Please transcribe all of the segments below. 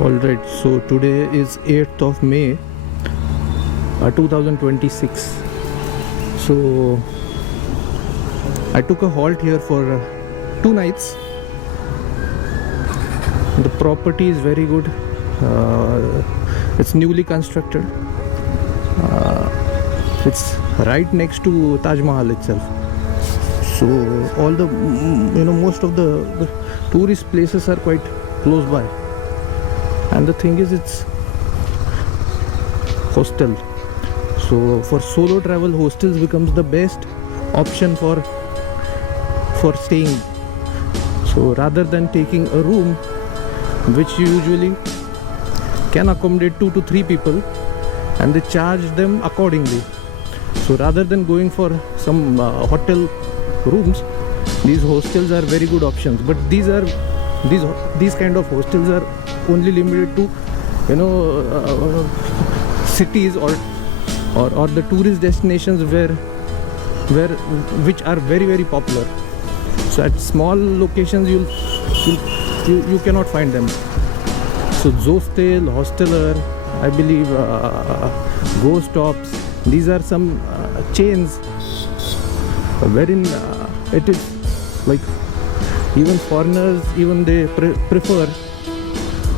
Alright, so today is 8th of May 2026. So I took a halt here for 2 nights. The property is very good. It's newly constructed. It's right next to Taj Mahal itself. So all the most of the tourist places are quite close by. And the thing is, it's hostel. So for solo travel, hostels becomes the best option for staying. So rather than taking a room which usually can accommodate 2 to 3 people, and they charge them accordingly. So rather than going for some hotel rooms, these hostels are very good options. But these kind of hostels are only limited to cities or the tourist destinations which are very, very popular. So at small locations you cannot find them. So Zostel, Hosteler, I believe Ghost Tops, these are some chains wherein it is like even foreigners, even they prefer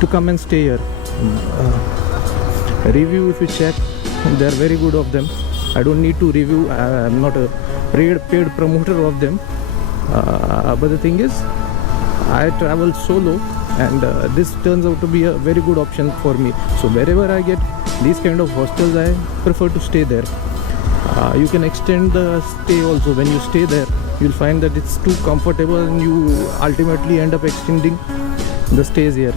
to come and stay here. Review, if you check, they are very good of them. I don't need to review. I am not a paid promoter of them. But the thing is, I travel solo, and this turns out to be a very good option for me. So wherever I get these kind of hostels, I prefer to stay there. You can extend the stay also. When you stay there, you'll find that it's too comfortable, and you ultimately end up extending the stays here.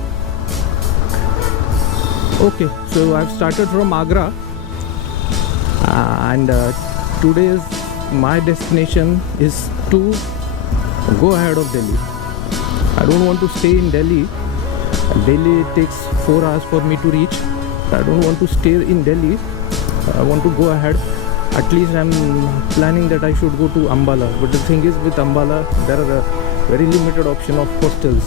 Okay, so I've started from Agra, and today's my destination is to go ahead of Delhi. I don't want to stay in Delhi. Delhi takes 4 hours for me to reach. I don't want to stay in Delhi. I want to go ahead. At least I'm planning that I should go to Ambala. But the thing is, with Ambala, there are a very limited option of hostels,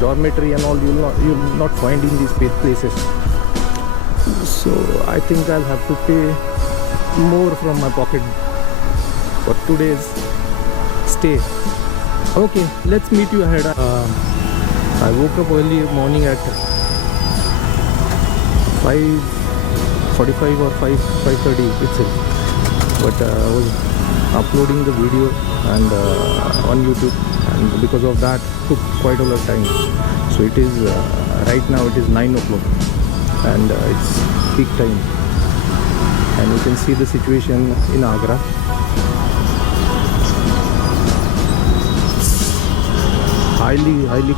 dormitory and all. You'll not find in these places. So I think I'll have to pay more from my pocket for today's stay. Okay, let's meet you ahead. I woke up early morning at 5:45 or 5:30 itself. But I was uploading the video and on YouTube, and because of that took quite a lot of time. So it is right now it is 9 o'clock, and it's peak time, and you can see the situation in Agra. Highly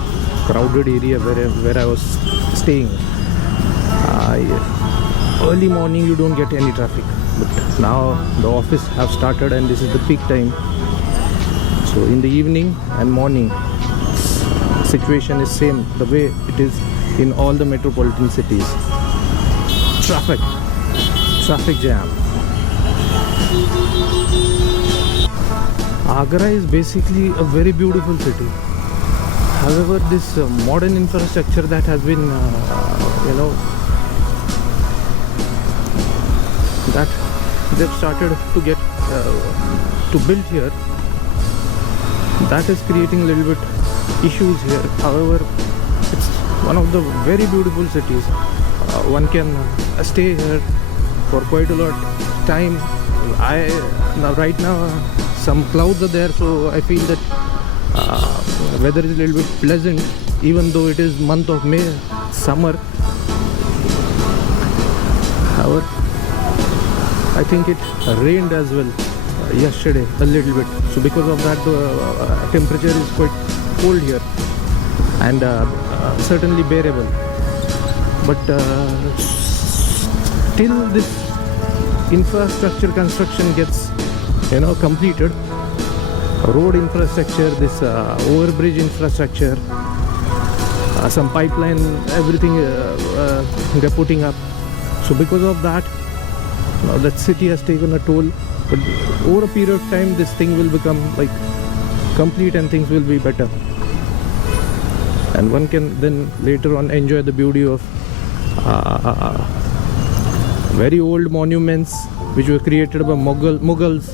crowded area where I was staying. Early morning you don't get any traffic, but now the office have started and this is the peak time. So in the evening and morning, situation is same the way it is in all the metropolitan cities. Traffic jam. Agra is basically a very beautiful city. However, this modern infrastructure that has been that they've started to get to build here, that is creating a little bit issues here. However, it's one of the very beautiful cities. One can stay here for quite a lot of time. Right now some clouds are there, so I feel that weather is a little bit pleasant, even though it is month of May, summer. However, I think it rained as well yesterday a little bit. So because of that, the temperature is quite cold here, and certainly bearable. But till this infrastructure construction gets completed, road infrastructure, this overbridge infrastructure, some pipeline, everything they're putting up. So because of that, that city has taken a toll. But over a period of time, this thing will become like complete and things will be better. and one can then later on enjoy the beauty of very old monuments which were created by Mughals.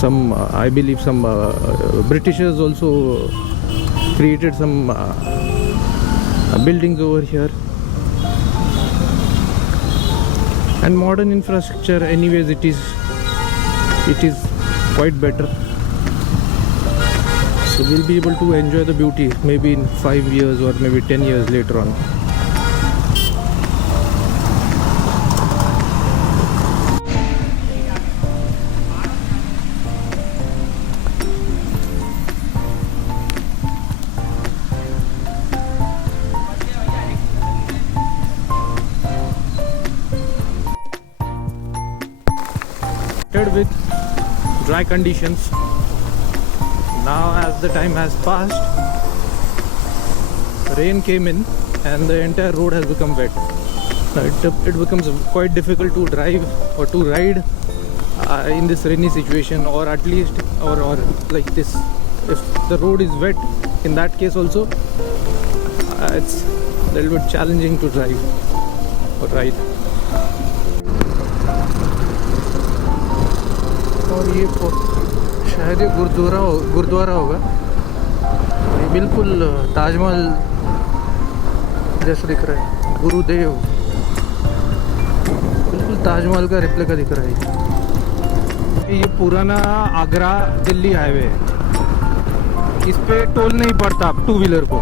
Some I believe some Britishers also created some buildings over here, and modern infrastructure anyways it is quite better, so we'll be able to enjoy the beauty maybe in 5 years or maybe 10 years later on. With dry conditions, now as the time has passed, rain came in and the entire road has become wet. It becomes quite difficult to drive or to ride in this rainy situation, or at least or like this, if the road is wet, in that case also it's a little bit challenging to drive or ride. और ये शायद ये गुरुद्वारा होगा, ये बिल्कुल ताजमहल जैसा दिख रहा है, गुरुदेव, बिल्कुल ताजमहल का रेप्लिका दिख रहा है। ये पुराना आगरा दिल्ली हाईवे है, इस पे टोल नहीं पड़ता टू व्हीलर को।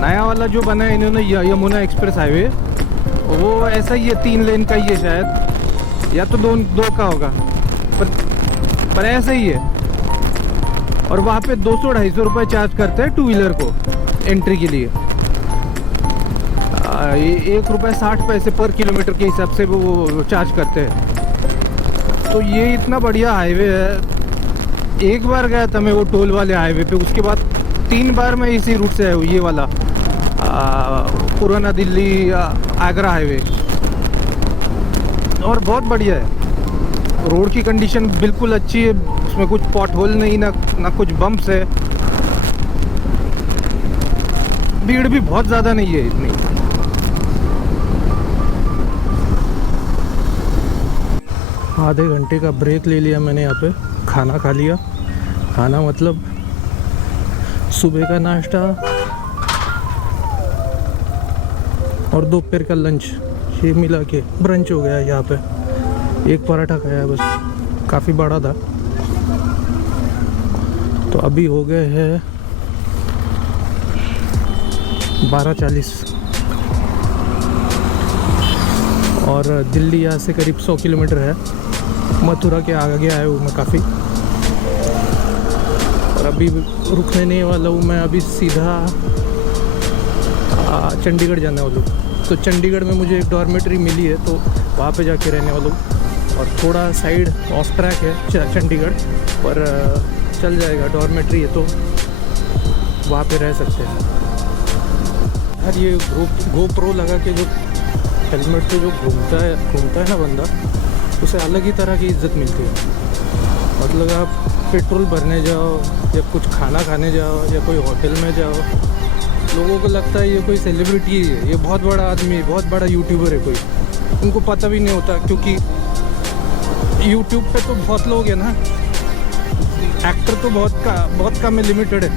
नया वाला जो बना है इन्होंने यमुना एक्सप्रेस हाईवे, वो ऐसा ही है, 3 लेन का ही है शायद, या तो दो का होगा, पर ऐसा ही है। और वहाँ पे 200-250 रुपये चार्ज करते हैं टू व्हीलर को एंट्री के लिए। ₹1.60 पर किलोमीटर के हिसाब से वो चार्ज करते हैं। तो ये इतना बढ़िया हाईवे है। एक बार गया था मैं वो टोल वाले हाईवे पे, उसके बाद 3 बार मैं इसी रूट से आया हूँ, ये वाला पुराना दिल्ली आगरा हाईवे, और बहुत बढ़िया है। रोड की कंडीशन बिल्कुल अच्छी है, उसमें कुछ पॉट होल नहीं, ना कुछ बम्प्स है। भीड़ भी बहुत ज़्यादा नहीं है इतनी। आधे घंटे का ब्रेक ले लिया मैंने यहाँ पे, खाना खा लिया। खाना मतलब सुबह का नाश्ता और दोपहर का लंच, ये मिला के ब्रंच हो गया यहाँ पे। एक पराठा खाया बस, काफ़ी बड़ा था। तो अभी हो गए हैं 12:40 और दिल्ली यहाँ से करीब 100 किलोमीटर है। मथुरा के आगे आया हूँ मैं काफ़ी, और अभी रुकने नहीं वाला हूँ मैं, अभी सीधा चंडीगढ़ जाने वाला हूँ। तो चंडीगढ़ में मुझे एक डॉर्मेटरी मिली है, तो वहाँ पे जाके रहने वाला हूँ। और थोड़ा साइड ऑफ ट्रैक है चंडीगढ़, पर चल जाएगा, डॉर्मेटरी है तो वहाँ पे रह सकते हैं। यार ये GoPro लगा के जो हेलमेट पे जो घूमता है ना बंदा, उसे अलग ही तरह की इज्जत मिलती है। मतलब आप पेट्रोल भरने जाओ या कुछ खाना खाने जाओ या कोई होटल में जाओ, लोगों को लगता है ये कोई सेलिब्रिटी है, ये बहुत बड़ा आदमी है, बहुत बड़ा यूट्यूबर है कोई। उनको पता भी नहीं होता, क्योंकि यूट्यूब पे तो बहुत लोग हैं ना, एक्टर तो बहुत कम है, लिमिटेड है।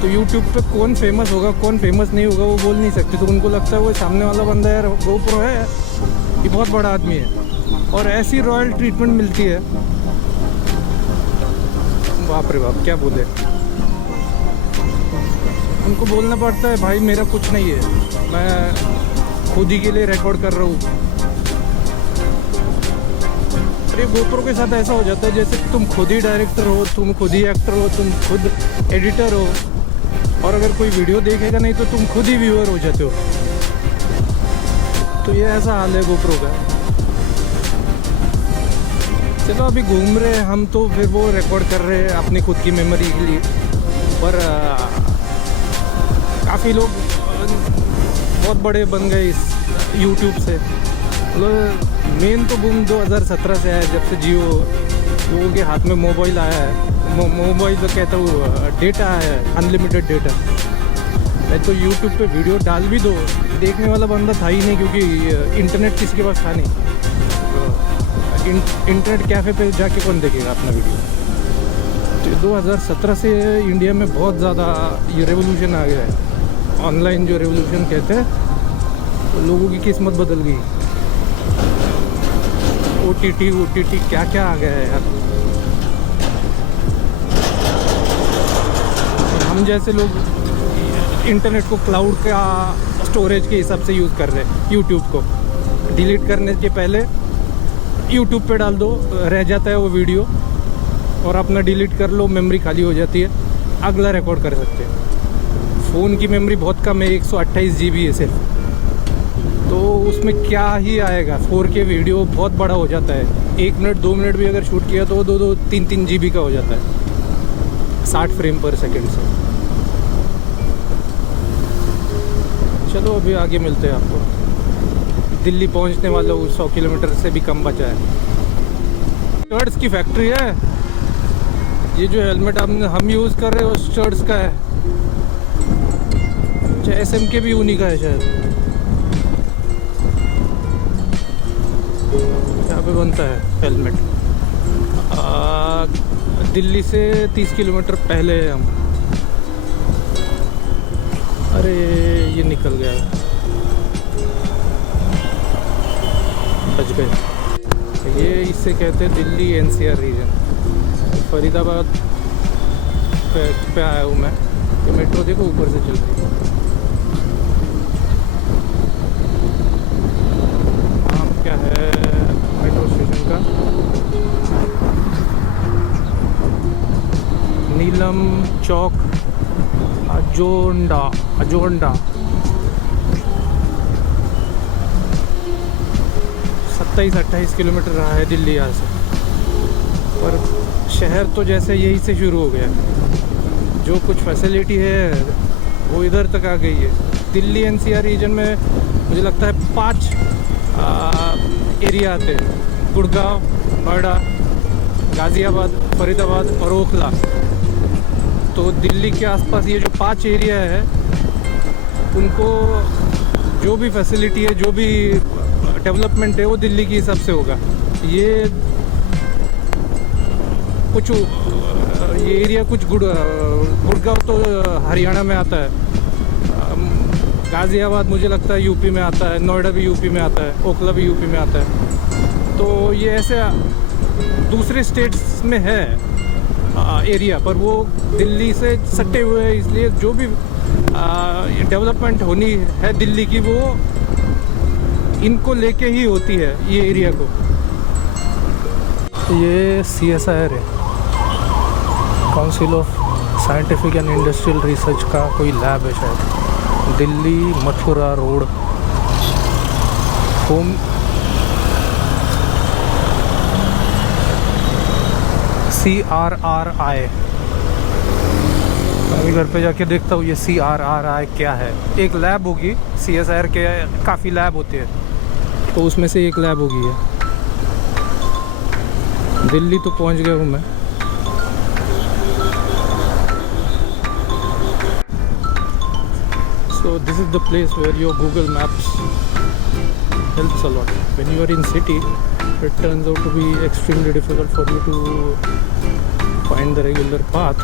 तो यूट्यूब पे कौन फेमस होगा कौन फेमस नहीं होगा वो बोल नहीं सकते। तो उनको लगता है वो सामने वाला बंदा यार GoPro है, ये बहुत बड़ा आदमी है, और ऐसी रॉयल ट्रीटमेंट मिलती है। बाप रे बाप, क्या बोले। उनको बोलना पड़ता है भाई मेरा कुछ नहीं है, मैं खुद ही के लिए रिकॉर्ड कर रहा हूँ। अरे GoPro के साथ ऐसा हो जाता है जैसे तुम खुद ही डायरेक्टर हो, तुम खुद ही एक्टर हो, तुम खुद एडिटर हो, और अगर कोई वीडियो देखेगा नहीं तो तुम खुद ही व्यूअर हो जाते हो। तो ये ऐसा हाल है GoPro का। चलो अभी घूम रहे हैं हम, तो फिर वो रिकॉर्ड कर रहे हैं अपनी खुद की मेमोरी के लिए। पर काफ़ी लोग बहुत बड़े बन गए इस यूट्यूब से। मतलब मेन तो बूम 2017 से आया, जब से जियो लोगों के हाथ में मोबाइल आया है। मोबाइल तो कहता हूँ डेटा आया है, अनलिमिटेड डेटा। मैं तो यूट्यूब पे वीडियो डाल भी दो, देखने वाला बंदा था ही नहीं, क्योंकि इंटरनेट किसी के पास था नहीं। इंटरनेट कैफ़े पे जाके कौन देखेगा अपना वीडियो। तो 2017 से इंडिया में बहुत ज़्यादा ये रेवोल्यूशन आ गया है, ऑनलाइन जो रेवोल्यूशन कहते हैं, तो लोगों की किस्मत बदल गई। OTT क्या क्या आ गया है यार। हम जैसे लोग इंटरनेट को क्लाउड का स्टोरेज के हिसाब से यूज़ कर रहे हैं। यूट्यूब को डिलीट करने के पहले यूट्यूब पे डाल दो, रह जाता है वो वीडियो, और अपना डिलीट कर लो, मेमोरी खाली हो जाती है, अगला रिकॉर्ड कर सकते हैं। फ़ोन की मेमोरी बहुत कम है, 128 GB है सिर्फ, तो उसमें क्या ही आएगा। 4K वीडियो बहुत बड़ा हो जाता है, 1 मिनट 2 मिनट भी अगर शूट किया तो 2-3 GB का हो जाता है 60 फ्रेम पर सेकेंड से। चलो अभी आगे मिलते हैं आपको। दिल्ली पहुंचने वाला हूँ, 100 किलोमीटर से भी कम बचा है। शर्ट्स की फैक्ट्री है। ये जो हेलमेट हम यूज़ कर रहे हैं वो शर्ट्स का है, SM के भी उन्हीं का है शायद। यहाँ पे बनता है हेलमेट। दिल्ली से 30 किलोमीटर पहले है हम। अरे ये निकल गया, बच गए। ये इससे कहते हैं दिल्ली NCR रीजन। फरीदाबाद पे आया हूँ मैं। ये मेट्रो देखो ऊपर से चल रही है। नाम क्या है मेट्रो स्टेशन का? नीलम चौक अजोंडा। 27-28 किलोमीटर रहा है दिल्ली यहाँ से, पर शहर तो जैसे यही से शुरू हो गया। जो कुछ फैसिलिटी है वो इधर तक आ गई है। दिल्ली NCR रीजन में मुझे लगता है 5 एरिया आते हैं: गुड़गांव, नोएडा, गाज़ियाबाद, फरीदाबाद और ओखला। तो दिल्ली के आसपास ये जो 5 एरिया है, उनको जो भी फैसिलिटी है, जो भी डेवलपमेंट है, वो दिल्ली के हिसाब से होगा। ये एरिया कुछ गुड़गांव तो हरियाणा में आता है, गाज़ियाबाद मुझे लगता है यूपी में आता है, नोएडा भी यूपी में आता है, ओखला भी यूपी में आता है। तो ये ऐसे दूसरे स्टेट्स में है एरिया, पर वो दिल्ली से सटे हुए हैं, इसलिए जो भी डेवलपमेंट होनी है दिल्ली की, वो इनको लेके ही होती है, ये एरिया को। ये CSIR है, council of scientific and industrial research का कोई लैब है शायद। Delhi Mathura road, home CRRI। अभी घर पे जाके देखता हूँ ये CRRI क्या है। एक लैब होगी, CSIR के काफ़ी लैब होते हैं, तो उसमें से एक लैब होगी है। दिल्ली तो पहुँच गया हूँ मैं। So this is the place where your Google Maps helps a lot. When you are in city, it turns out to be extremely difficult for you to find the regular path.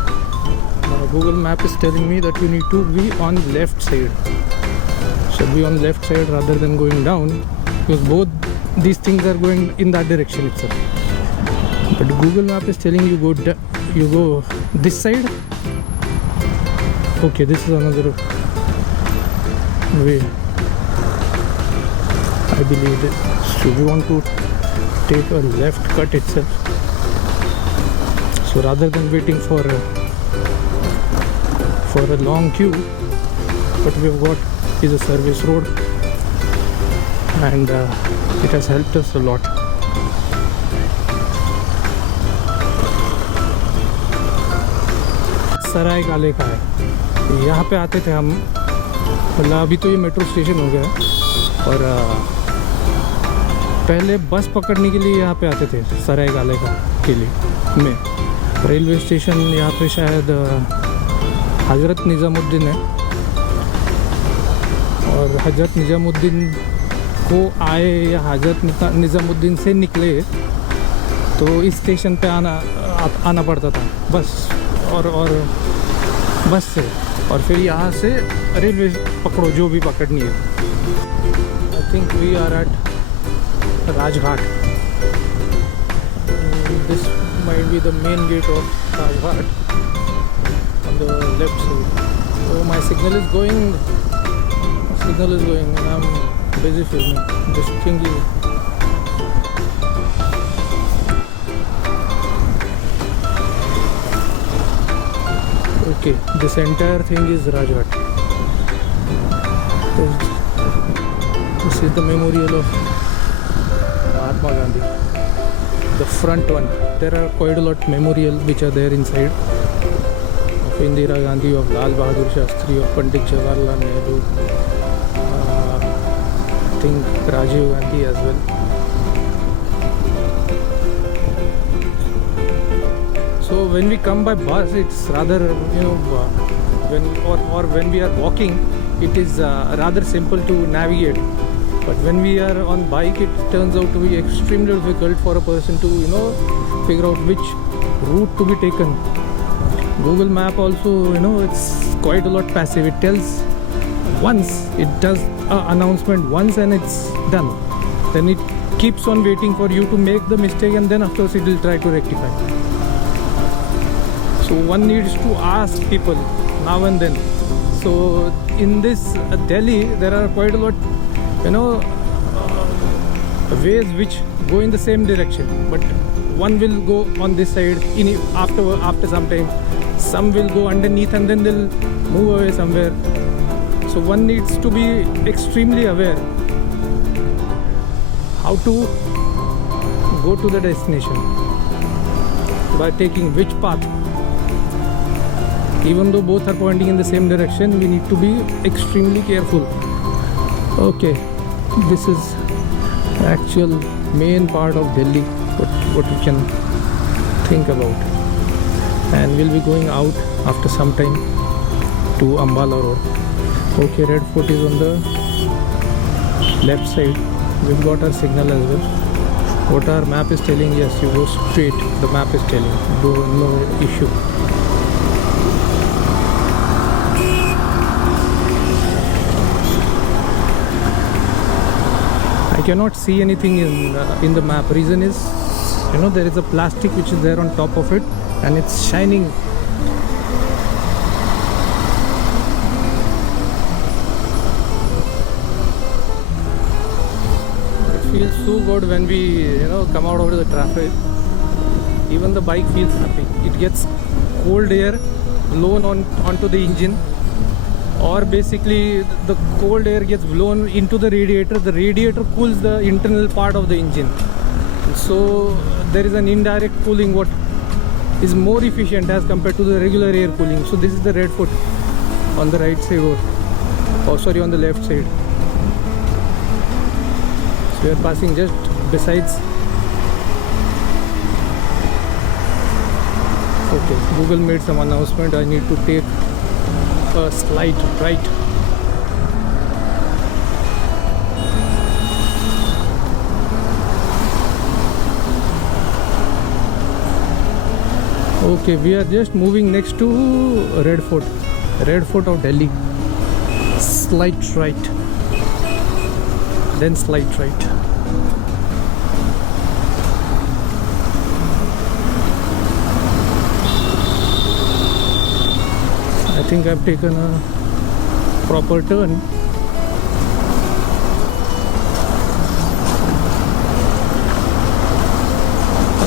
Now Google Map is telling me that you need to be on left side. Should be on left side rather than going down, because both these things are going in that direction itself. But Google Map is telling you go this side. Okay, this is another way, I believe it. So we want to take a left cut itself. So rather than waiting for a long queue, what we have got is a service road, and it has helped us a lot. सराय काले का है, यहाँ पे आते थे हम। मतलब अभी तो ये मेट्रो स्टेशन हो गया है, और पहले बस पकड़ने के लिए यहाँ पे आते थे सराय काले का किले में। रेलवे स्टेशन यहाँ पे शायद हज़रत निज़ामुद्दीन है, और हज़रत निज़ामुद्दीन को आए या हज़रत निज़ामुद्दीन से निकले तो इस स्टेशन पे आना पड़ता था बस और बस से, और फिर यहाँ से रेलवे पकड़ो जो भी पकड़नी है। I think we are at Rajghat. This might be the main gate of Rajghat on the left side. So my signal is going and I'm busy filming. This thing is okay. This entire thing is Rajghat. This is the memorial of Mahatma Gandhi. The front one. There are quite a lot memorial which are there inside. Of Indira Gandhi, of Lal Bahadur Shastri, of Pandit Jawaharlal Nehru. I think Rajiv Gandhi as well. So when we come by bus, it's rather, when we are walking, it is rather simple to navigate. But when we are on bike, it turns out to be extremely difficult for a person to, figure out which route to be taken. Google Map also, it's quite a lot passive. It tells once, it does an announcement once and it's done. Then it keeps on waiting for you to make the mistake, and then afterwards it will try to rectify. So one needs to ask people now and then. So in this Delhi, there are quite a lot, ways which go in the same direction, but one will go on this side after some time. Some will go underneath and then they'll move away somewhere. So one needs to be extremely aware how to go to the destination by taking which path. Even though both are pointing in the same direction, we need to be extremely careful. Okay, this is the actual main part of Delhi, what you can think about. And we'll be going out after some time to Ambala Road. Okay, Red Fort is on the left side. We've got our signal as well. What our map is telling, yes, you go straight. The map is telling, no issue. I cannot see anything in the map. Reason is, there is a plastic which is there on top of it, and it's shining. It feels so good when we come out of the traffic. Even the bike feels happy. It gets cold air blown onto the engine, or basically the cold air gets blown into the radiator. The radiator cools the internal part of the engine, so there is an indirect cooling what is more efficient as compared to the regular air cooling. So this is the Red Fort on the right side, on the left side. So we are passing just besides. Okay, Google made some announcement. I need to take a slight right. Okay, we are just moving next to Red Fort of Delhi. Slight right, then slight right. I think I've taken a proper turn.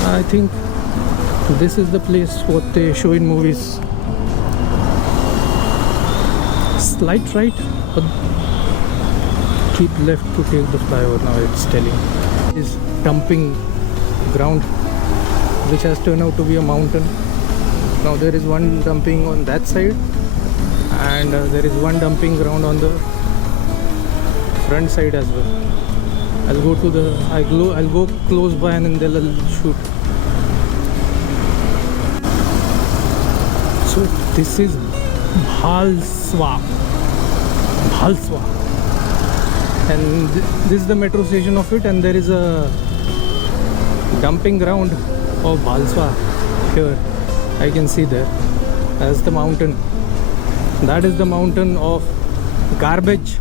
I think this is the place what they show in movies. Slight right, but keep left to take the flyover. Now it's telling. Is dumping ground which has turned out to be a mountain. Now there is one dumping on that side, and there is one dumping ground on the front side as well. I'll go close by and then I'll shoot. So this is Bhalswa. and this is the metro station of it, and there is a dumping ground of Bhalswa here. I can see there. That's the mountain. That is the mountain of garbage.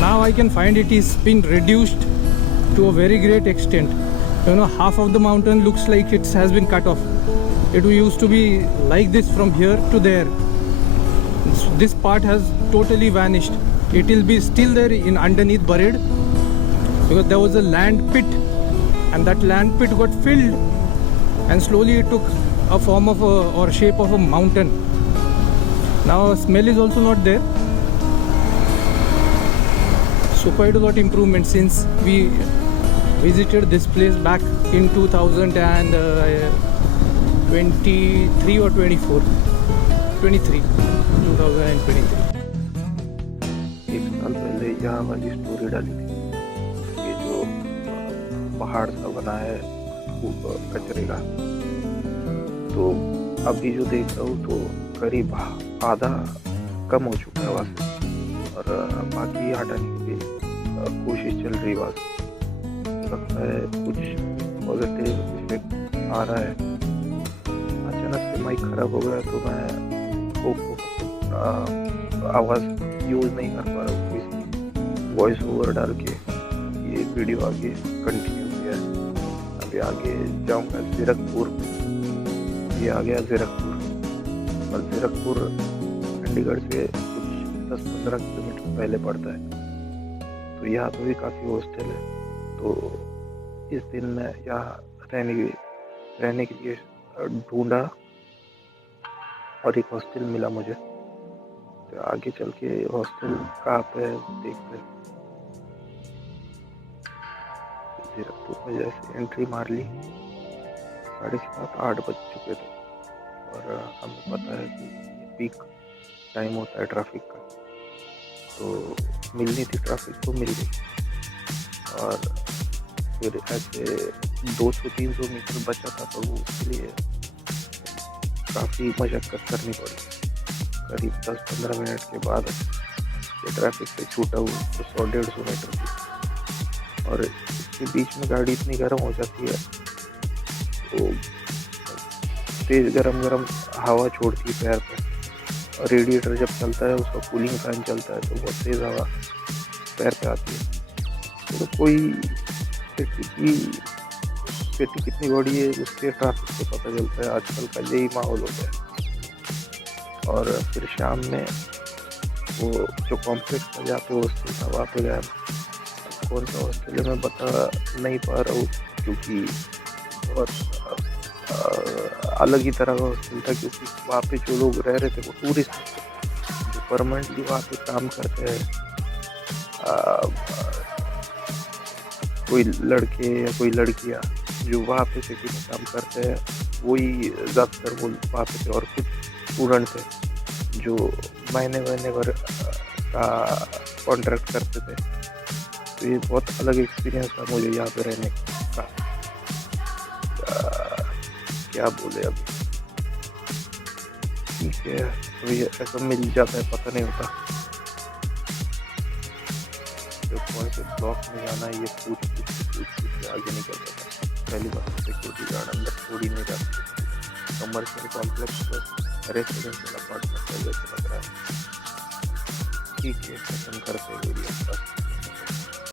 Now I can find it is been reduced to a very great extent. You know, half of the mountain looks like it has been cut off. It used to be like this from here to there. This part has totally vanished. It will be still there in underneath, buried, because there was a land pit, and that land pit got filled, and slowly it took a form of a, or shape of a mountain. Now smell is also not there. So quite a lot improvement since we visited this place back in 2023 or 24. 23, 2023. एक साल पहले यहाँ वाली story डाली थी, ये जो पहाड़ सा बना है कचरे का। तो अभी जो देख रहा हूँ तो करीब आधा कम हो चुका है वहाँ से, और बाकी हटाने की कोशिश चल रही वहाँ से। लगता है कुछ पॉजिटिव इफेक्ट आ रहा है। अचानक से माइक खराब हो गया तो मैं आवाज़ यूज़ नहीं कर पा रहा हूँ, इसलिए वॉइस ओवर डाल के ये वीडियो आगे कंटिन्यू किया है। अभी आगे जाऊँगा ज़ीरकपुर। ये आ गया ज़ीरकपुर, और ज़ीरकपुर चंडीगढ़ से कुछ 10-15 किलोमीटर पहले पड़ता है। तो यहाँ पर भी काफ़ी हॉस्टल है। तो इस दिन मैं यहाँ रहने के लिए ढूंढा, और एक हॉस्टल मिला मुझे। तो आगे चल के हॉस्टल कहाँ पे है देखते हैं। ज़ीरकपुर में जैसे एंट्री मार ली, 7:30-8 बज चुके थे, और हमें पता है कि पीक टाइम होता है ट्रैफिक का। तो मिलनी थी ट्रैफिक, तो मिल गई, और फिर ऐसे 200-300 मीटर बचा था, तो उसके लिए काफ़ी मशक्क़त करनी पड़ी। करीब 10-15 मिनट के बाद ये ट्रैफिक से छूटा हुआ तो 100-150 मीटर की, और इसके बीच में गाड़ी इतनी गर्म हो जाती है, तो तेज़ गरम हवा छोड़ती है पैर पे, और रेडिएटर जब चलता है, उसका कूलिंग फैन चलता है, तो बहुत तेज़ हवा पैर पे आती है। तो कोई सिटी कितनी बड़ी है उसके ट्रैफिक से पता चलता है। आजकल का यही माहौल होता है। और फिर शाम में वो जो कॉम्प्लेक्स था जहाँ पे हॉस्टल था, वहाँ पे गया। कौन सा हॉस्टल है मैं बता नहीं पा रहा हूँ, क्योंकि बहुत अलग ही तरह का हॉस्टल था, क्योंकि वहाँ पे जो लोग रह रहे थे वो टूरिस्ट जो परमानेंटली वहाँ पे काम करते हैं। कोई लड़के या कोई लड़कियाँ जो वहाँ पे सिटी में काम करते हैं, वही ज़्यादातर वो वहाँ पे थे, और कुछ स्टूडेंट थे जो महीने भर का कॉन्ट्रैक्ट करते थे। तो ये बहुत अलग एक्सपीरियंस था मुझे यहाँ पे रहने का। क्या बोले अभी, ठीक है, अभी ऐसा मिल जाता है, पता नहीं होता तो कौन से ब्लॉक में जाना है, ये पूछ के आगे नहीं कर सकता। पहली बार सिक्योरिटी गार्ड अंदर छोड़ ही नहीं रहा। कमर्शियल कॉम्प्लेक्स पर रेसिडेंशियल अपार्टमेंट जैसे लग रहा है। ठीक है, खत्म करते हैं वीडियो।